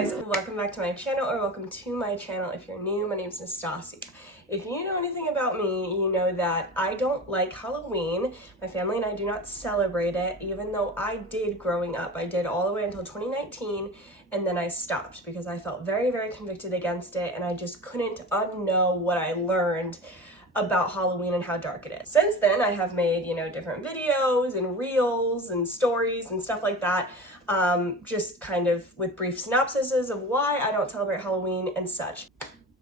guys, welcome back to my channel, or welcome to my channel if you're new. My name is Nastasia. If you know anything about me, you know that I don't like Halloween. My family and I do not celebrate it, even though I did growing up. I did all the way until 2019, and then I stopped because I felt very, very convicted against it, and I just couldn't unknow what I learned about Halloween and how dark it is. Since then, I have made, different videos and reels and stories and stuff like that, just kind of with brief synopsises of why I don't celebrate Halloween and such.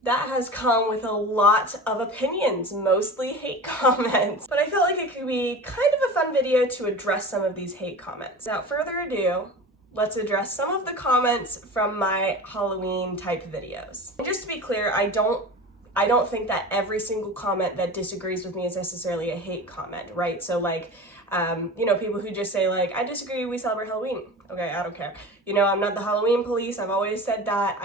That has come with a lot of opinions, mostly hate comments, but I felt like it could be kind of a fun video to address some of these hate comments. Without further ado, let's address some of the comments from my Halloween type videos. And just to be clear, I don't think that every single comment that disagrees with me is necessarily a hate comment, right? So people who just say I disagree, we celebrate Halloween. Okay, I don't care. I'm not the Halloween police. I've always said that.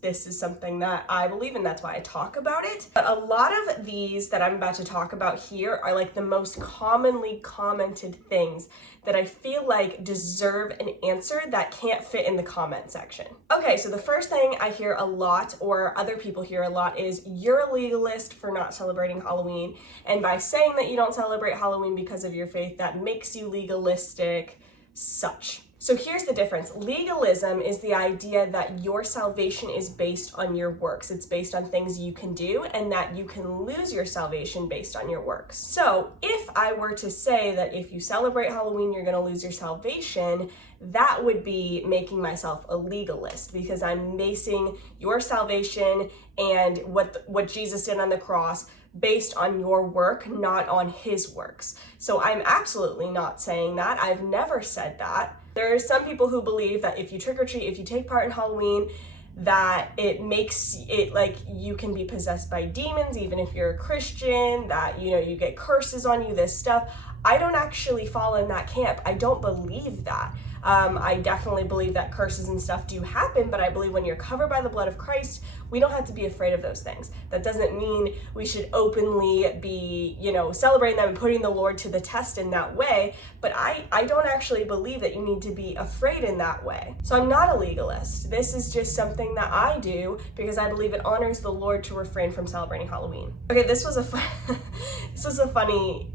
This is something that I believe in. That's why I talk about it. But a lot of these that I'm about to talk about here are the most commonly commented things that I feel like deserve an answer that can't fit in the comment section. Okay, so the first thing I hear a lot, or other people hear a lot, is you're a legalist for not celebrating Halloween. And by saying that you don't celebrate Halloween because of your faith, that makes you legalistic, such. So here's the difference. Legalism is the idea that your salvation is based on your works. It's based on things you can do, and that you can lose your salvation based on your works. So if I were to say that if you celebrate Halloween, you're going to lose your salvation, that would be making myself a legalist, because I'm basing your salvation and what Jesus did on the cross based on your work, not on his works. So I'm absolutely not saying that. I've never said that. There are some people who believe that if you trick or treat, if you take part in Halloween, that it makes it you can be possessed by demons, even if you're a Christian, that, you get curses on you, this stuff. I don't actually fall in that camp. I don't believe that. I definitely believe that curses and stuff do happen, but I believe when you're covered by the blood of Christ, we don't have to be afraid of those things. That doesn't mean we should openly be, celebrating them and putting the Lord to the test in that way, but I don't actually believe that you need to be afraid in that way. So I'm not a legalist. This is just something that I do because I believe it honors the Lord to refrain from celebrating Halloween. Okay, this was a funny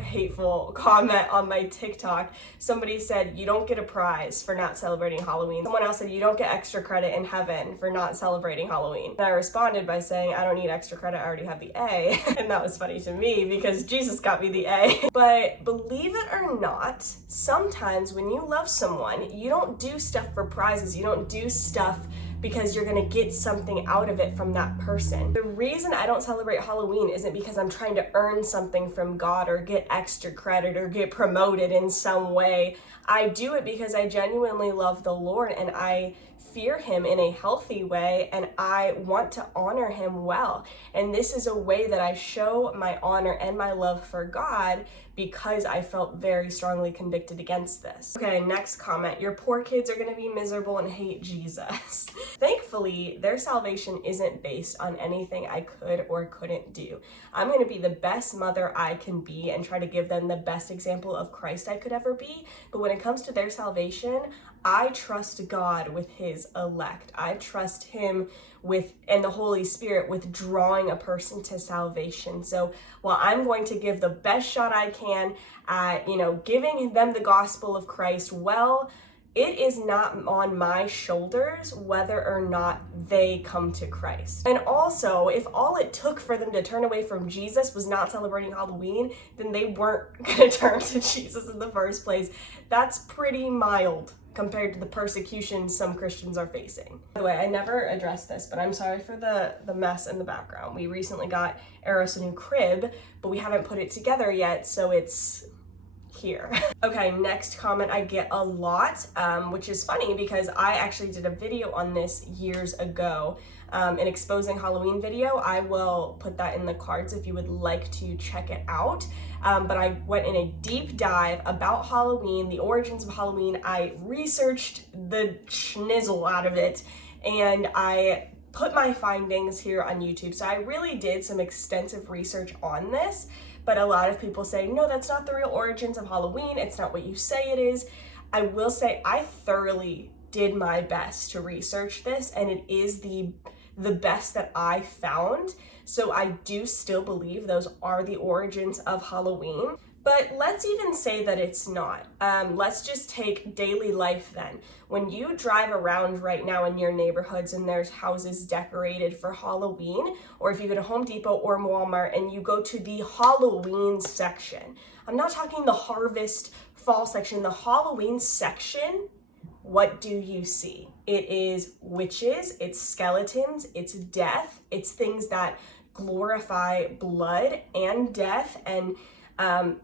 hateful comment on my TikTok. Somebody said, you don't get a prize for not celebrating Halloween. Someone else said, you don't get extra credit in heaven for not celebrating Halloween. And I responded by saying, I don't need extra credit, I already have the A. And that was funny to me because Jesus got me the A. But believe it or not, sometimes when you love someone, you don't do stuff for prizes. You don't do stuff because you're gonna get something out of it from that person. The reason I don't celebrate Halloween isn't because I'm trying to earn something from God or get extra credit or get promoted in some way. I do it because I genuinely love the Lord and I fear him in a healthy way, and I want to honor him well. And this is a way that I show my honor and my love for God because I felt very strongly convicted against this. Okay, next comment. Your poor kids are going to be miserable and hate Jesus. Thankfully, their salvation isn't based on anything I could or couldn't do. I'm going to be the best mother I can be and try to give them the best example of Christ I could ever be. But when it comes to their salvation, I trust God with his elect. I trust him and the Holy Spirit with drawing a person to salvation. So while I'm going to give the best shot I can at, giving them the gospel of Christ, well, it is not on my shoulders whether or not they come to Christ. And also, if all it took for them to turn away from Jesus was not celebrating Halloween, then they weren't going to turn to Jesus in the first place. That's pretty mild compared to the persecution some Christians are facing. By the way, I never addressed this, but I'm sorry for the mess in the background. We recently got Eros a new crib, but we haven't put it together yet, so it's here. Okay, next comment I get a lot, which is funny because I actually did a video on this years ago, an exposing Halloween video. I will put that in the cards if you would like to check it out. But I went in a deep dive about Halloween, the origins of Halloween. I researched the schnizzle out of it, and I put my findings here on YouTube. So I really did some extensive research on this. But a lot of people say, no, that's not the real origins of Halloween. It's not what you say it is. I will say I thoroughly did my best to research this, and it is the best that I found. So I do still believe those are the origins of Halloween. But let's even say that it's not. Let's just take daily life then. When you drive around right now in your neighborhoods and there's houses decorated for Halloween, or if you go to Home Depot or Walmart and you go to the Halloween section, I'm not talking the harvest fall section, the Halloween section, what do you see? It is witches, it's skeletons, it's death, it's things that glorify blood and death and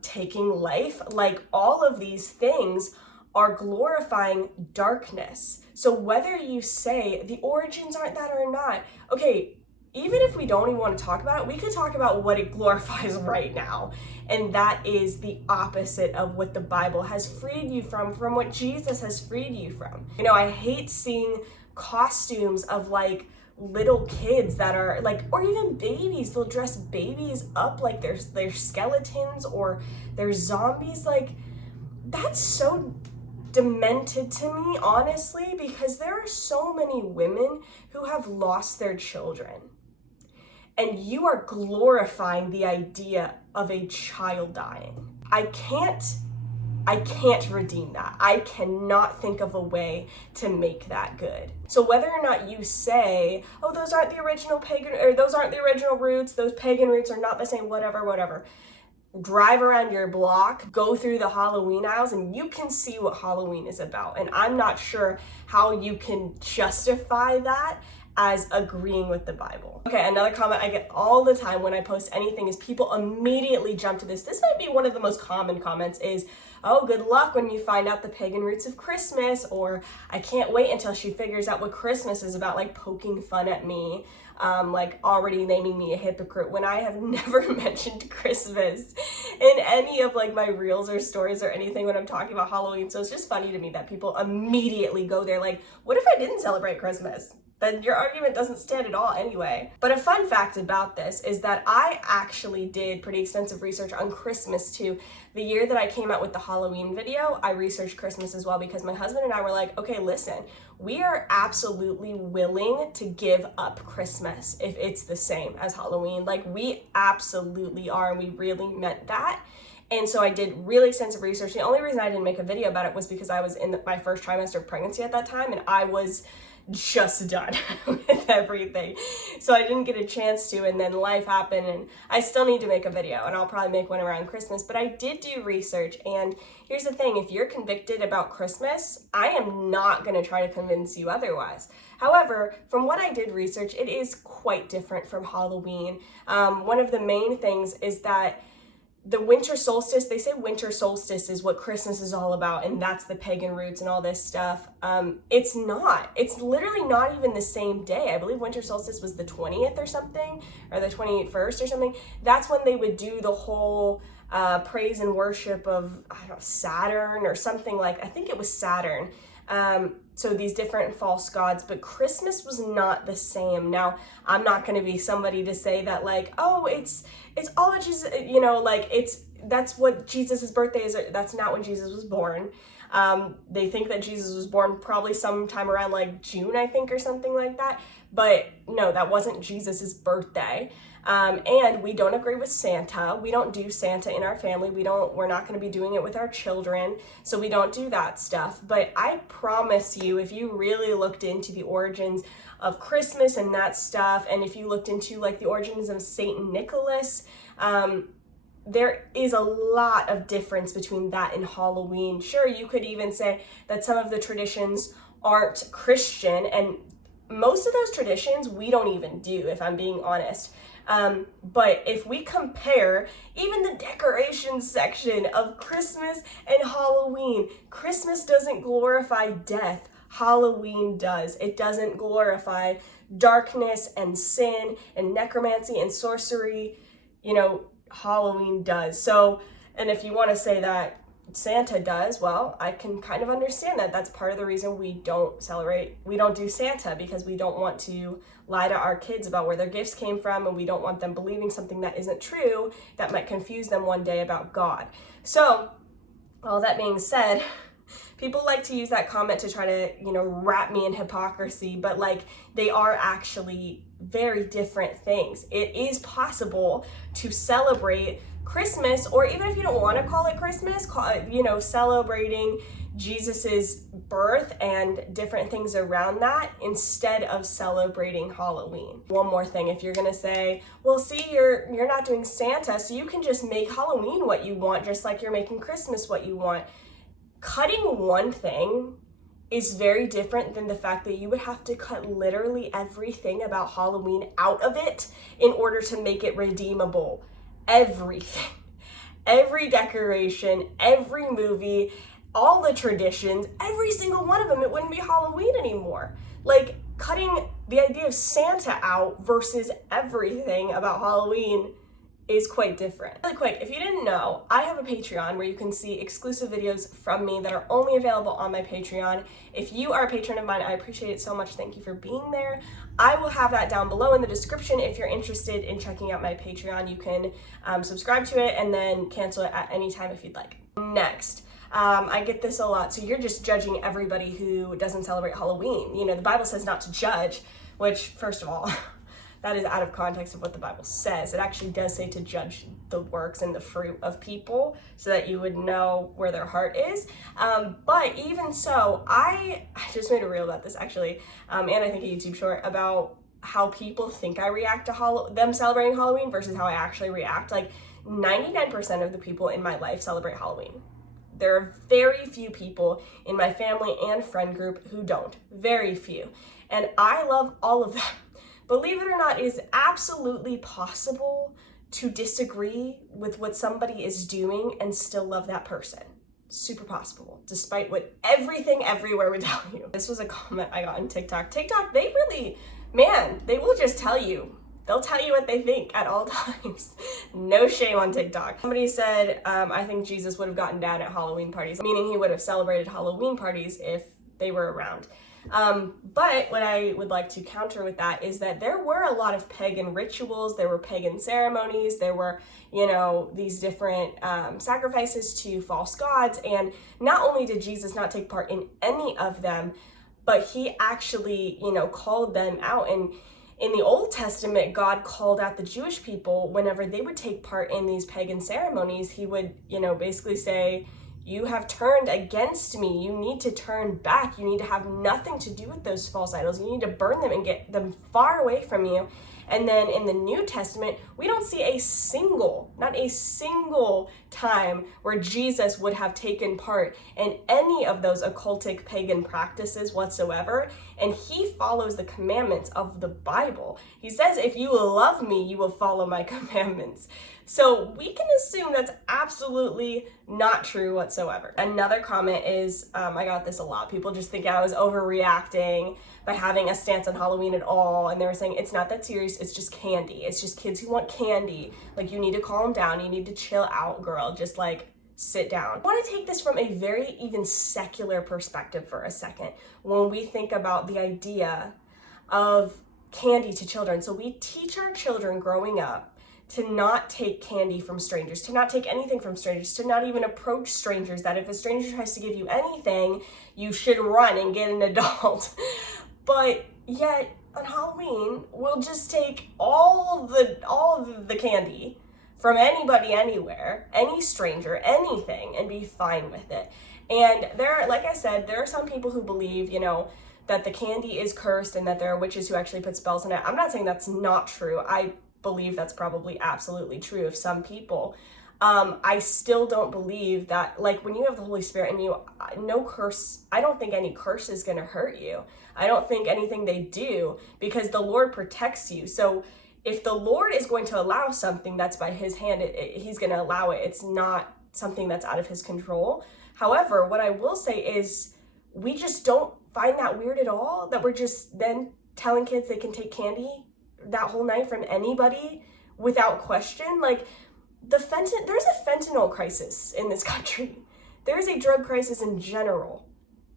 taking life. Like, all of these things are glorifying darkness. So whether you say the origins aren't that or not, okay, even if we don't even want to talk about it, we could talk about what it glorifies right now. And that is the opposite of what the Bible has freed you from what Jesus has freed you from. You know, I hate seeing costumes of like little kids that are like, or even babies, they'll dress babies up like they're skeletons or they're zombies. Like, that's so demented to me, honestly, because there are so many women who have lost their children. And you are glorifying the idea of a child dying. I can't redeem that. I cannot think of a way to make that good. So whether or not you say, oh, those aren't the original pagan, or those aren't the original roots, those pagan roots are not the same, whatever. Drive around your block, go through the Halloween aisles, and you can see what Halloween is about. And I'm not sure how you can justify that as agreeing with the Bible. Okay, another comment I get all the time when I post anything is people immediately jump to this. This might be one of the most common comments is, oh, good luck when you find out the pagan roots of Christmas, or I can't wait until she figures out what Christmas is about, like poking fun at me, like already naming me a hypocrite when I have never mentioned Christmas in any of like my reels or stories or anything when I'm talking about Halloween. So it's just funny to me that people immediately go there like, what if I didn't celebrate Christmas? Then your argument doesn't stand at all anyway. But a fun fact about this is that I actually did pretty extensive research on Christmas too. The year that I came out with the Halloween video, I researched Christmas as well because my husband and I were like, okay, listen, we are absolutely willing to give up Christmas if it's the same as Halloween. Like, we absolutely are, and we really meant that. And so I did really extensive research. The only reason I didn't make a video about it was because I was in my first trimester of pregnancy at that time, and I was just done with everything. So I didn't get a chance to, and then life happened, and I still need to make a video, and I'll probably make one around Christmas. But I did do research, and here's the thing, if you're convicted about Christmas, I am not going to try to convince you otherwise. However, from what I did research, it is quite different from Halloween. One of the main things is that the winter solstice, they say winter solstice is what Christmas is all about, and that's the pagan roots and all this stuff. It's not. It's literally not even the same day. I believe winter solstice was the 20th or something, or the 21st or something. That's when they would do the whole praise and worship of, I don't know, Saturn or something like, I think it was Saturn. So these different false gods, but Christmas was not the same. Now, I'm not going to be somebody to say that like, oh, it's all of Jesus, you know, like that's what Jesus's birthday is. That's not when Jesus was born. They think that Jesus was born probably sometime around like June, I think, or something like that. But no, that wasn't Jesus's birthday. And we don't agree with Santa. We don't do Santa in our family. We're not going to be doing it with our children. So we don't do that stuff. But I promise you, if you really looked into the origins of Christmas and that stuff, and if you looked into like the origins of Saint Nicholas, there is a lot of difference between that and Halloween. Sure, you could even say that some of the traditions aren't Christian, and most of those traditions we don't even do, if I'm being honest. But if we compare even the decorations section of Christmas and Halloween, Christmas doesn't glorify death. Halloween does. It doesn't glorify darkness and sin and necromancy and sorcery. You know, Halloween does. So, and if you want to say that Santa does, well, I can kind of understand that. That's part of the reason we don't do Santa, because we don't want to lie to our kids about where their gifts came from, and we don't want them believing something that isn't true that might confuse them one day about God. So, all that being said, People like to use that comment to try to, wrap me in hypocrisy, but like they are actually very different things. It is possible to celebrate Christmas, or even if you don't want to call it Christmas, celebrating Jesus's birth and different things around that instead of celebrating Halloween. One more thing, if you're gonna say, well, see, you're not doing Santa, so you can just make Halloween what you want, just like you're making Christmas what you want. Cutting one thing is very different than the fact that you would have to cut literally everything about Halloween out of it in order to make it redeemable. Everything, every decoration, every movie, all the traditions, every single one of them, it wouldn't be Halloween anymore. Like, cutting the idea of Santa out versus everything about Halloween is quite different. Really quick, if you didn't know, I have a Patreon where you can see exclusive videos from me that are only available on my Patreon. If you are a patron of mine, I appreciate it so much. Thank you for being there. I will have that down below in the description. If you're interested in checking out my Patreon, you can subscribe to it and then cancel it at any time if you'd like. Next, I get this a lot. So you're just judging everybody who doesn't celebrate Halloween. The Bible says not to judge, which, first of all, that is out of context of what the Bible says. It actually does say to judge the works and the fruit of people so that you would know where their heart is. But even so, I just made a reel about this actually, and I think a YouTube short about how people think I react to them celebrating Halloween versus how I actually react. Like 99% of the people in my life celebrate Halloween. There are very few people in my family and friend group who don't. Very few. And I love all of them. Believe it or not, it is absolutely possible to disagree with what somebody is doing and still love that person. Super possible, despite what everything everywhere would tell you. This was a comment I got on TikTok. TikTok, they will just tell you. They'll tell you what they think at all times. No shame on TikTok. Somebody said, I think Jesus would have gotten down at Halloween parties, meaning he would have celebrated Halloween parties if they were around. But what I would like to counter with that is that there were a lot of pagan rituals, there were pagan ceremonies, there were, these different sacrifices to false gods. And not only did Jesus not take part in any of them, but he actually, called them out. And in the Old Testament, God called out the Jewish people whenever they would take part in these pagan ceremonies. He would, basically say, you have turned against me. You need to turn back. You need to have nothing to do with those false idols. You need to burn them and get them far away from you. And then in the New Testament, we don't see not a single time where Jesus would have taken part in any of those occultic pagan practices whatsoever. And he follows the commandments of the Bible. He says, if you love me, you will follow my commandments. So we can assume that's absolutely not true whatsoever. Another comment is, I got this a lot. People just think I was overreacting by having a stance on Halloween at all. And they were saying, it's not that serious. It's just candy. It's just kids who want candy. Like, you need to calm down. You need to chill out, girl. Just like, sit down. I want to take this from a very even secular perspective for a second. When we think about the idea of candy to children. So we teach our children growing up to not take candy from strangers, to not take anything from strangers, to not even approach strangers, that if a stranger tries to give you anything, you should run and get an adult. But yet on Halloween, we'll just take all of the candy from anybody, anywhere, any stranger, anything, and be fine with it. And like I said, there are some people who believe, that the candy is cursed and that there are witches who actually put spells in it. I'm not saying that's not true. I believe that's probably absolutely true of some people. I still don't believe that, like, when you have the Holy Spirit in you, no curse, I don't think any curse is going to hurt you. I don't think anything they do, because the Lord protects you. So if the Lord is going to allow something that's by his hand, he's going to allow it. It's not something that's out of his control. However, what I will say is we just don't find that weird at all, that we're just then telling kids they can take candy that whole night from anybody without question. Like, there's a fentanyl crisis in this country. There's a drug crisis in general.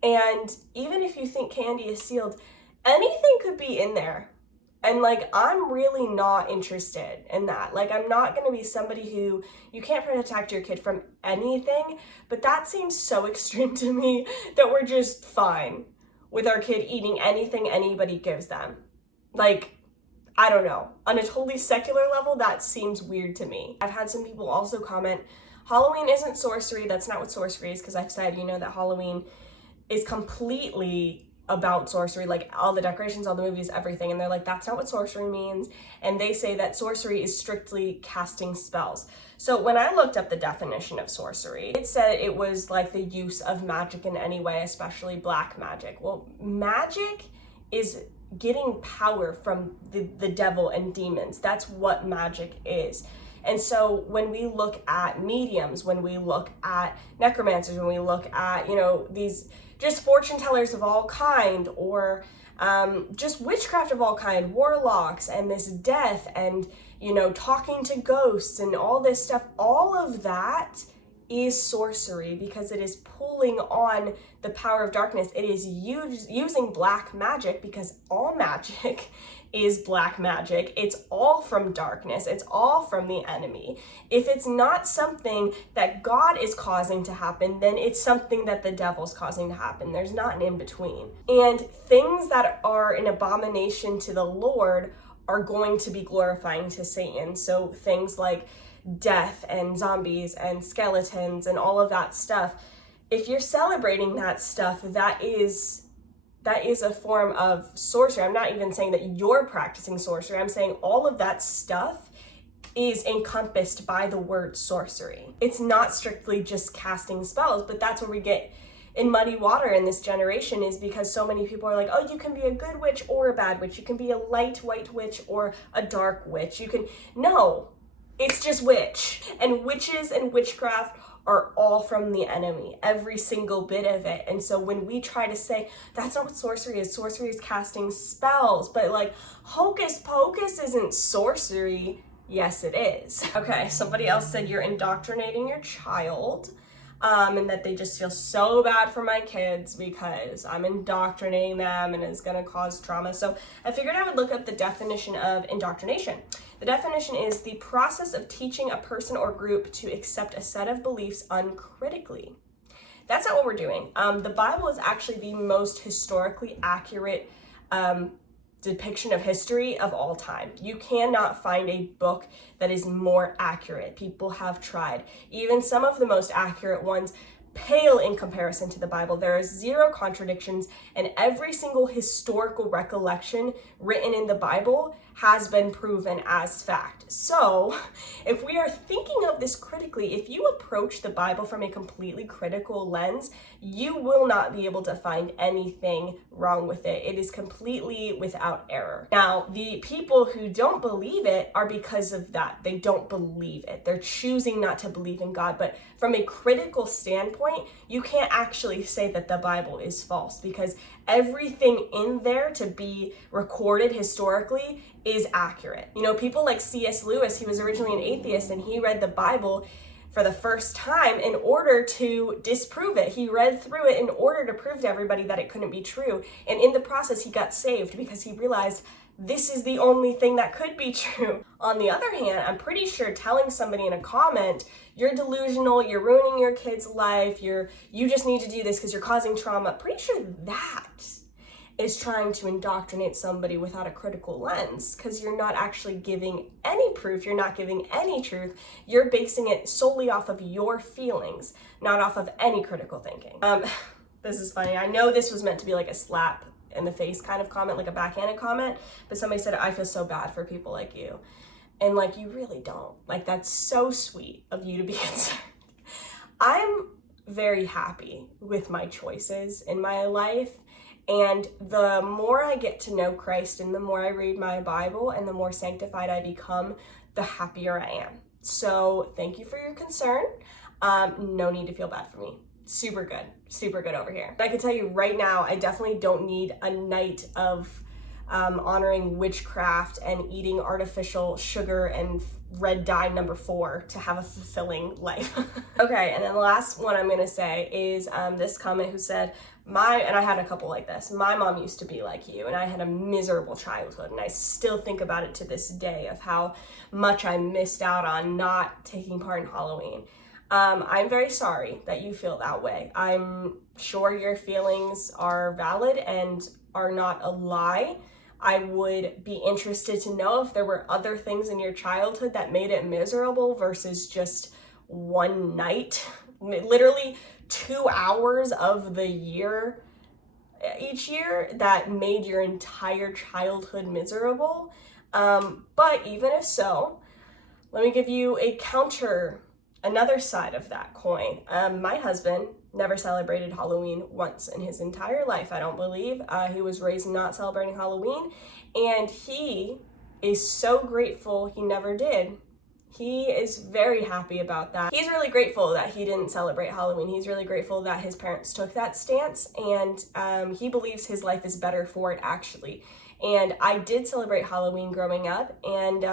And even if you think candy is sealed, anything could be in there. And like, I'm really not interested in that. Like, I'm not going to be somebody who, you can't protect your kid from anything, but that seems so extreme to me that we're just fine with our kid eating anything anybody gives them. Like, I don't know. On a totally secular level, that seems weird to me. I've had some people also comment, Halloween isn't sorcery. That's not what sorcery is, because I've said, that Halloween is completely about sorcery, like all the decorations, all the movies, everything. And they're like, that's not what sorcery means. And they say that sorcery is strictly casting spells. So when I looked up the definition of sorcery, it said it was like the use of magic in any way, especially black magic. Well, magic is getting power from the devil and demons. That's what magic is. And so when we look at mediums, when we look at necromancers, when we look at, these just fortune tellers of all kind, or just witchcraft of all kind, warlocks, and this death, and, talking to ghosts and all this stuff, all of that is sorcery, because it is pulling on the power of darkness. It is using black magic, because all magic is black magic. It's all from darkness. It's all from the enemy. If it's not something that God is causing to happen, then it's something that the devil's causing to happen. There's not an in-between. And things that are an abomination to the Lord are going to be glorifying to Satan. So things like death and zombies and skeletons and all of that stuff, if you're celebrating that stuff, that is a form of sorcery. I'm not even saying that you're practicing sorcery. I'm saying all of that stuff is encompassed by the word sorcery. It's not strictly just casting spells, but that's where we get in muddy water in this generation, is because so many people are like, oh, you can be a good witch or a bad witch. You can be a light white witch or a dark witch. No, it's just witch. And witches and witchcraft are all from the enemy, every single bit of it. And so when we try to say, that's not what sorcery is casting spells, but like hocus pocus isn't sorcery. Yes, it is. Okay, somebody else said you're indoctrinating your child, and that they just feel so bad for my kids because I'm indoctrinating them and it's gonna cause trauma. So I figured I would look up the definition of indoctrination. The definition is the process of teaching a person or group to accept a set of beliefs uncritically. That's not what we're doing. The Bible is actually the most historically accurate depiction of history of all time. You cannot find a book that is more accurate. People have tried. Even some of the most accurate ones pale in comparison to the Bible. There are zero contradictions, and every single historical recollection written in the Bible has been proven as fact. So if we are thinking of this critically, if you approach the Bible from a completely critical lens, you will not be able to find anything wrong with it. It is completely without error. Now, the people who don't believe it are because of that. They don't believe it. They're choosing not to believe in God. But from a critical standpoint, you can't actually say that the Bible is false, because everything in there to be recorded historically is accurate. People like C.S. Lewis, he was originally an atheist, and he read the Bible for the first time in order to disprove it. He read through it in order to prove to everybody that it couldn't be true. And in the process, he got saved because he realized this is the only thing that could be true. On the other hand, I'm pretty sure telling somebody in a comment, you're delusional, you're ruining your kid's life, you just need to do this because you're causing trauma, pretty sure that is trying to indoctrinate somebody without a critical lens, because you're not actually giving any proof, you're not giving any truth, you're basing it solely off of your feelings, not off of any critical thinking. This is funny. I know this was meant to be like a slap in the face kind of comment, like a backhanded comment, but somebody said, I feel so bad for people like you. And like, you really don't. Like, that's so sweet of you to be concerned. I'm very happy with my choices in my life. And the more I get to know Christ and the more I read my Bible and the more sanctified I become, the happier I am. So thank you for your concern. No need to feel bad for me. Super good over here. I can tell you right now, I definitely don't need a night of honoring witchcraft and eating artificial sugar and red dye number 4 to have a fulfilling life. Okay, and then the last one I'm gonna say is this comment who said, and I had a couple like this, my mom used to be like you, and I had a miserable childhood, and I still think about it to this day of how much I missed out on not taking part in Halloween. I'm very sorry that you feel that way. I'm sure your feelings are valid and are not a lie. I would be interested to know if there were other things in your childhood that made it miserable versus just one night, literally 2 hours of the year each year that made your entire childhood miserable. But even if so, let me give you another side of that coin. My husband never celebrated Halloween once in his entire life, I don't believe. He was raised not celebrating Halloween, and he is so grateful he never did. He is very happy about that. He's really grateful that he didn't celebrate Halloween. He's really grateful that his parents took that stance, and he believes his life is better for it, actually. And I did celebrate Halloween growing up, and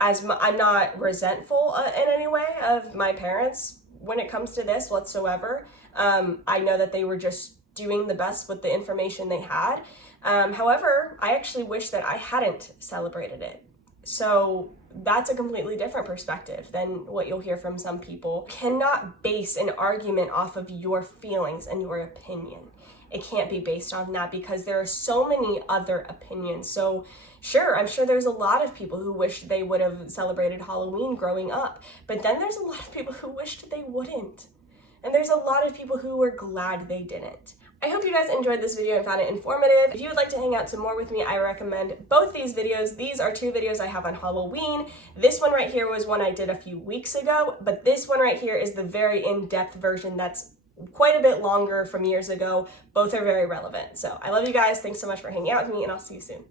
I'm not resentful in any way of my parents when it comes to this whatsoever. I know that they were just doing the best with the information they had. However, I actually wish that I hadn't celebrated it. So that's a completely different perspective than what you'll hear from some people. Cannot base an argument off of your feelings and your opinion. It can't be based on that because there are so many other opinions. So sure, I'm sure there's a lot of people who wish they would have celebrated Halloween growing up, but then there's a lot of people who wished they wouldn't. And there's a lot of people who were glad they didn't. I hope you guys enjoyed this video and found it informative. If you would like to hang out some more with me, I recommend both these videos. These are 2 videos I have on Halloween. This one right here was one I did a few weeks ago, but this one right here is the very in-depth version that's quite a bit longer from years ago. Both are very relevant. So I love you guys. Thanks so much for hanging out with me, and I'll see you soon.